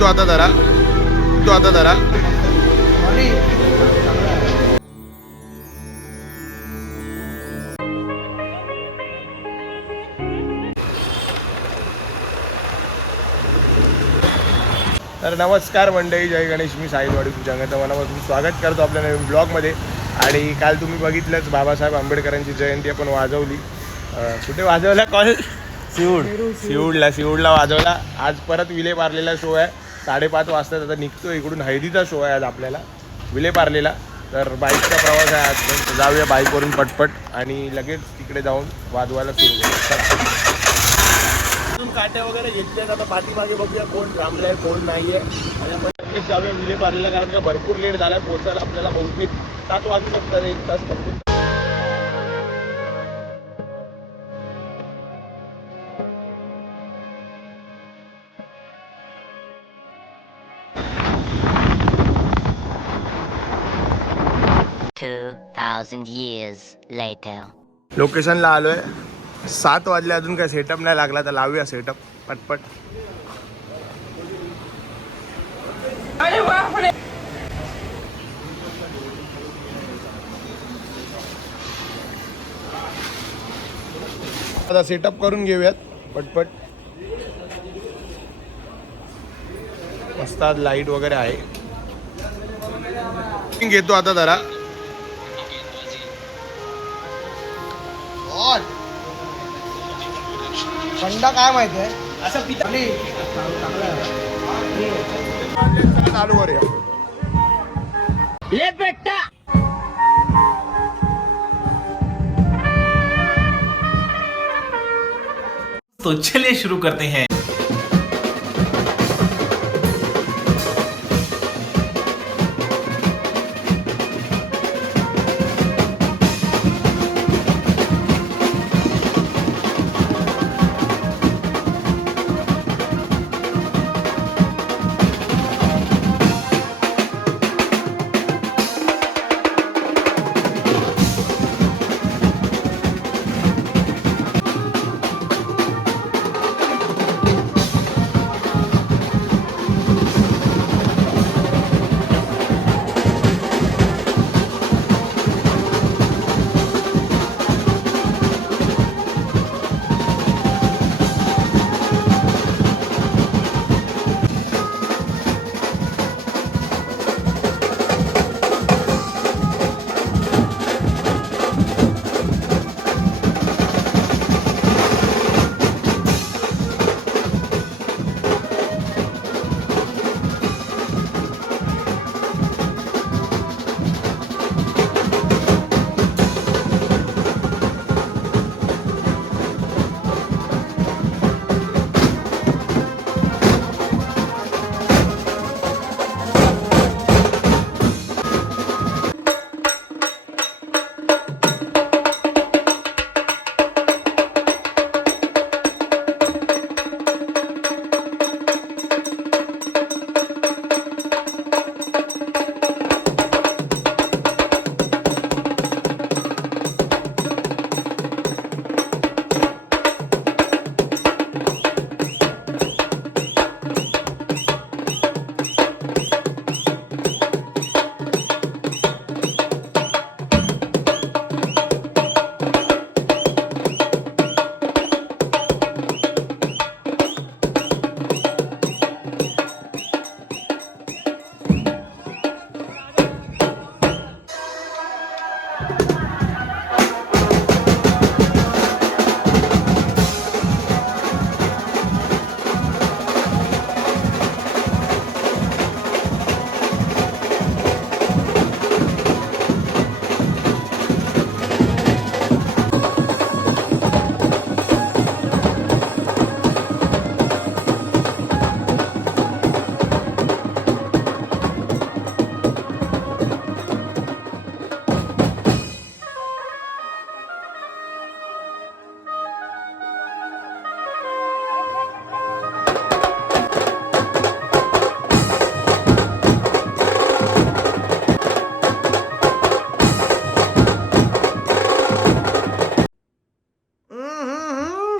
तो आता धरा, तो आता धरा. तर नमस्कार मंडळी, जय गणेश. मी साहिल वाडी तुमच्या मनापासून स्वागत करतो आपल्या नवीन ब्लॉगमध्ये. आणि काल तुम्ही बघितलंच बाबासाहेब आंबेडकरांची जयंती आपण वाजवली. कुठे वाजवला? कॉल सिवूडला वाजवला. आज परत विलेपार्लेला शो आहे 5:30 वाजता. आता निघतो इकडून. हळदीचा शो आहे आज आपल्याला विलेपार्लेला. तर बाईकचा प्रवास आहे आज. जाऊया बाईकवरून पटपट आणि लगेच तिकडे जाऊन वाजवायला सुरू करू. काट्या वगैरे घेतल्यात. आता पाठीमागे बघूया कोण थांबलंय कोण नाहीये. आणि आपण नक्कीच जाऊया विलेपार्लेला, कारण का भरपूर लेट झाला पोहोचायला. आपल्याला बहुतेक 7 वाजू शकतात, 1 तास फक्त. 2000 years later. लोकेशनला आलोय. 7 वाजले, अजून काय सेटअप नाही लागला. तर लावूया सेटअप पटपट. आता सेटअप करून घेऊयात पटपट. मस्त आज लाईट वगैरे आहे. घेतो आता जरा. थंडा काय माहिती आहे असं चालू करूया. ले बेटा. तो चलिए शुरू करते हैं.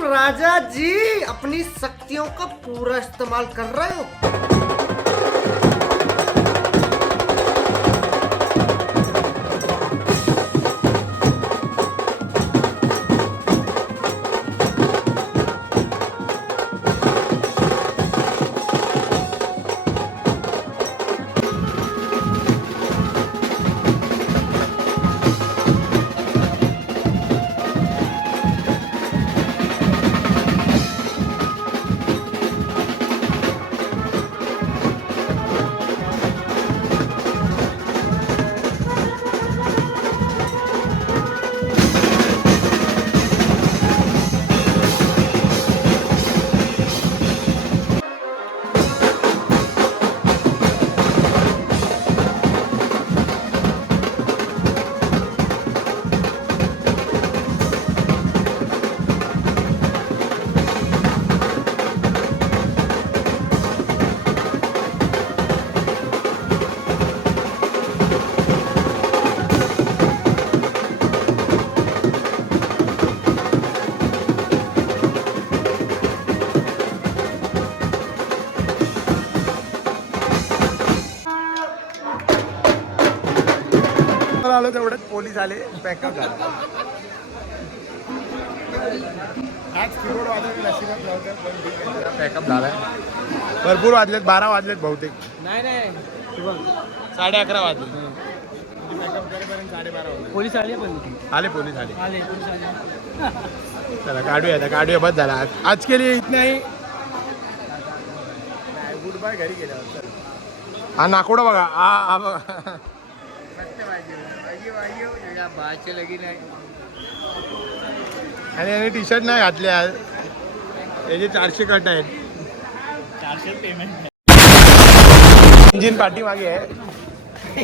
राजा जी अपनी शक्तियों का पूरा इस्तेमाल कर रहे हो. उतरायला आलो तेवढ्यात पोलीस आले, पॅकअप झाला. आज कीबोर्ड वाजवलं नशिबात नव्हतं, पण ठीक आहे, जरा पॅकअप झालाय. भरपूर वाजलेत, 12 वाजलेत बहुतेक. नाही 11:30 वाजले. पॅकअप करेपर्यंत 12:30 वाजले. पोलीस आले पण आले पोलीस आले. पोलीस आले. चला काढूया आता, काढूया. बस झाला आज के लिए इतना ही. गुड बाय घरी गेल्यावर. हा नाकोडा बघा, हा बघा. आणि याने टी शर्ट नाही घातले आज, याचे 400 कट आहेत. 400 पेमेंट. इंजिन पाठीमागे आहे.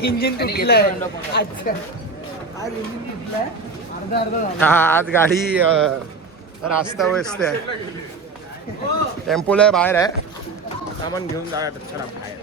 इंजिन तुटलंय आज इंजिन तुटलंय अर्धा झालं. हा आज गाडी रास्ता व्यस्त आहे. टेम्पोला बाहेर आहे, सामान घेऊन जाऊया चला बाहेर.